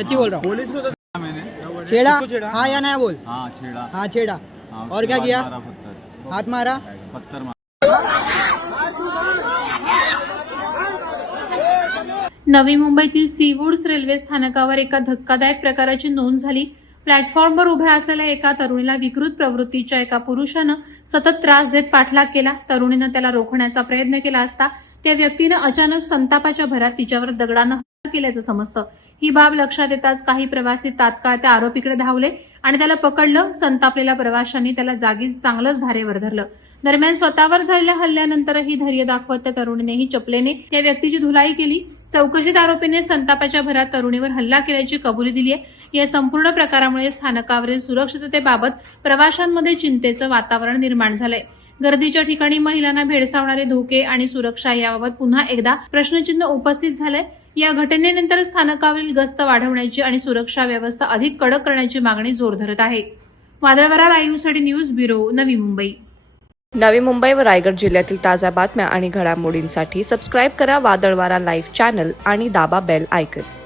सच्ची बोल रहा हूँ। पुलिस को तो मैंने छेड़ा? किसको छेड़ा? हाँ या ना बोल। हाँ छेड़ा। हाँ छेड़ा। हाँ, और क्या उसके किया? बाद मारा पत्थर। हाथ मारा? पत्थर मारा। नवी मुंबईतील सीवूड्स रेल्वे स्थानकावर एका धक्कादायक प्रकाराची नोंद झाली। प्लॅटफॉर्मवर उभ्या असलेल्या एका तरुणीला विकृत प्रवृत्तीच्या एका पुरुषानं सतत त्रास देत पाठलाग केला। तरुणीनं त्याला रोखण्याचा प्रयत्न केला असता त्या व्यक्तीनं अचानक संतापाच्या भरात तिच्यावर दगडानं हल्ला केल्याचं समजतं। ही बाब लक्षात येताच काही प्रवासी तात्काळ त्या आरोपीकडे धावले आणि त्याला पकडलं। संतापलेल्या प्रवाशांनी त्याला जागीच चांगलंच धारेवर धरलं। दरम्यान स्वतःवर झालेल्या हल्ल्यानंतरही धैर्य दाखवत त्या तरुणीनेही चपलेने त्या व्यक्तीची धुलाई केली। चौकशीत आरोपीने संतापाच्या भरात तरुणीवर हल्ला केल्याची कबुली दिली आहे। या संपूर्ण प्रकारामुळे स्थानकावरील सुरक्षिततेबाबत प्रवाशांमध्ये चिंतेचं वातावरण निर्माण झालंय। गर्दीच्या ठिकाणी महिलांना भेडसावणारे धोके आणि सुरक्षा याबाबत पुन्हा एकदा प्रश्नचिन्ह उपस्थित झालंय। या घटनेनंतर स्थानकावरील गस्त वाढवण्याची आणि सुरक्षा व्यवस्था अधिक कडक करण्याची मागणी जोर धरत आहे। वादळवारा लाईव्हसाठी न्यूज ब्युरो, नवी मुंबई। नवी मुंबई व रायगड जिल्ह्यातील ताज्या बातम्या आणि घडामोडींसाठी सबस्क्राईब करा वादळवारा लाईव्ह चॅनल आणि दाबा बेल आयकॉन।